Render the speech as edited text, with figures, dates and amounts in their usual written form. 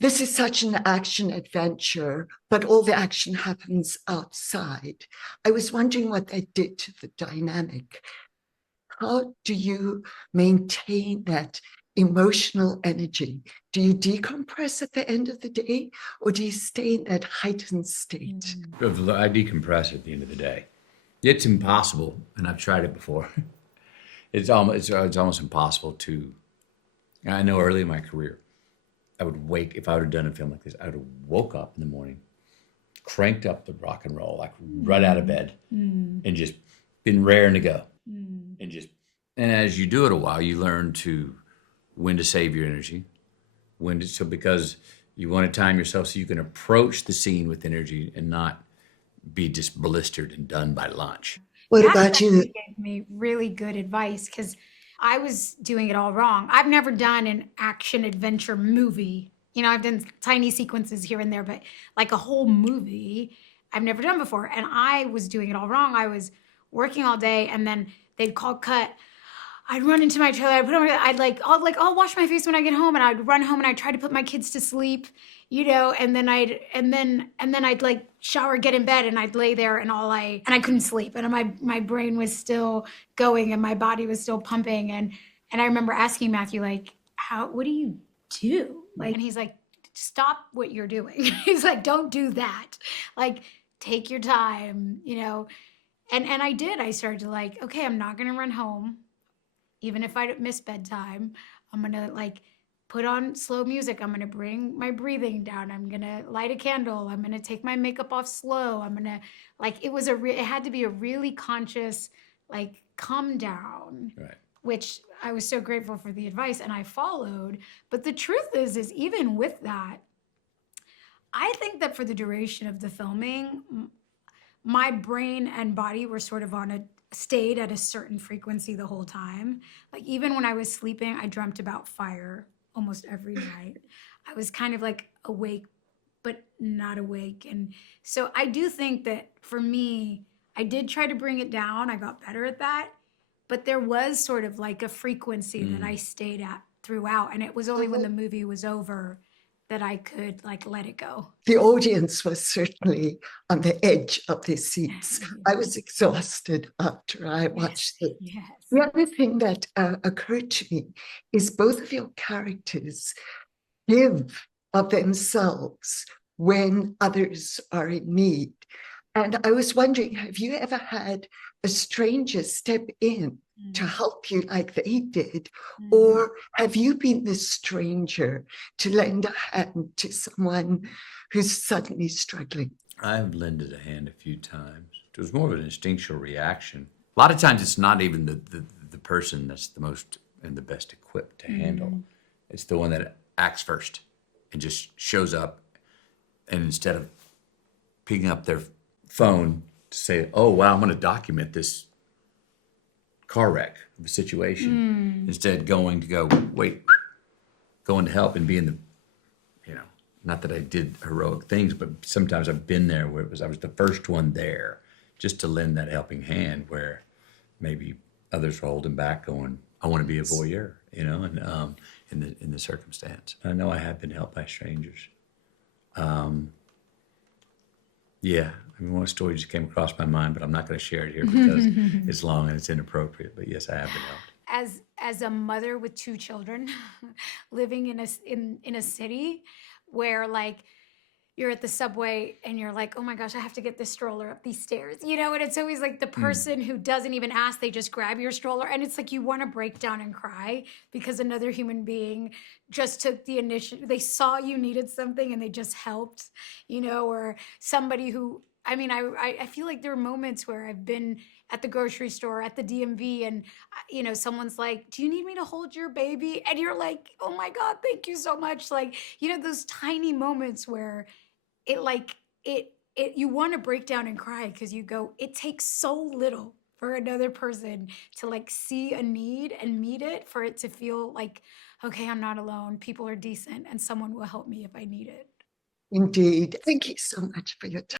This is such an action adventure, but all the action happens outside. I was wondering what that did to the dynamic. How do you maintain that emotional energy? Do you decompress at the end of the day, or do you stay in that heightened state? I decompress at the end of the day. It's impossible, and I've tried it before. It's almost impossible to. I know early in my career, I would wake if I would have done a film like this. I would have woke up in the morning, cranked up the rock and roll, like right out of bed, and just been raring to go, and as you do it a while, you learn to when to save your energy, because you want to time yourself so you can approach the scene with energy and not be just blistered and done by lunch. What That about you? actually gave me really good advice because I was doing it all wrong. I've never done an action adventure movie. I've done tiny sequences here and there, but like a whole movie, I've never done before. And I was doing it all wrong. I was working all day, and then they'd call cut. I'd run into my trailer. I'll wash my face when I get home, and I'd run home and I'd try to put my kids to sleep, and then I'd like shower, get in bed, and I'd lay there and I couldn't sleep, and my brain was still going and my body was still pumping, and I remember asking Matthew, like, what do you do? Like, and he's like, stop what you're doing. He's like, don't do that. Like, take your time, and I did. I started to like, okay, I'm not gonna run home. Even if I miss bedtime, I'm gonna like put on slow music. I'm gonna bring my breathing down. I'm gonna light a candle. I'm gonna take my makeup off slow. I'm gonna it had to be a really conscious, like, come down. Right. Which I was so grateful for the advice and I followed. But the truth is even with that, I think that for the duration of the filming, my brain and body were sort of stayed at a certain frequency the whole time. Like, even when I was sleeping, I dreamt about fire almost every night. I was kind of like awake, but not awake. And so I do think that for me, I did try to bring it down. I got better at that. But there was sort of like a frequency that I stayed at throughout. And it was only when the movie was over that I could like let it go. The audience was certainly on the edge of their seats. I was exhausted after I watched it. Yes. The other thing that occurred to me is both of your characters give of themselves when others are in need. And I was wondering, have you ever had a stranger step in to help you like they did? Or have you been the stranger to lend a hand to someone who's suddenly struggling? I've lended a hand a few times. It was more of an instinctual reaction. A lot of times it's not even the person that's the most and the best equipped to handle. It's the one that acts first and just shows up, and instead of picking up their phone to say, oh, wow, I'm going to document this car wreck of a situation, instead going to help and being not that I did heroic things, but sometimes I've been there where I was the first one there just to lend that helping hand where maybe others were holding back going, I want to be a voyeur, and in the circumstance. I know I have been helped by strangers. Yeah, one story just came across my mind, but I'm not going to share it here because it's long and it's inappropriate. But yes, I have been helped. As a mother with two children, living in a city where like you're at the subway and you're like, oh my gosh, I have to get this stroller up these stairs, and it's always like the person who doesn't even ask, they just grab your stroller, and it's like you want to break down and cry because another human being just took the initiative. They saw you needed something and they just helped, or somebody who, I feel like there are moments where I've been at the grocery store, at the DMV, and someone's like, do you need me to hold your baby? And you're like, oh my God, thank you so much. Like, those tiny moments where you want to break down and cry because you go, it takes so little for another person to like see a need and meet it, for it to feel like, okay, I'm not alone. People are decent and someone will help me if I need it. Indeed. Thank you so much for your time.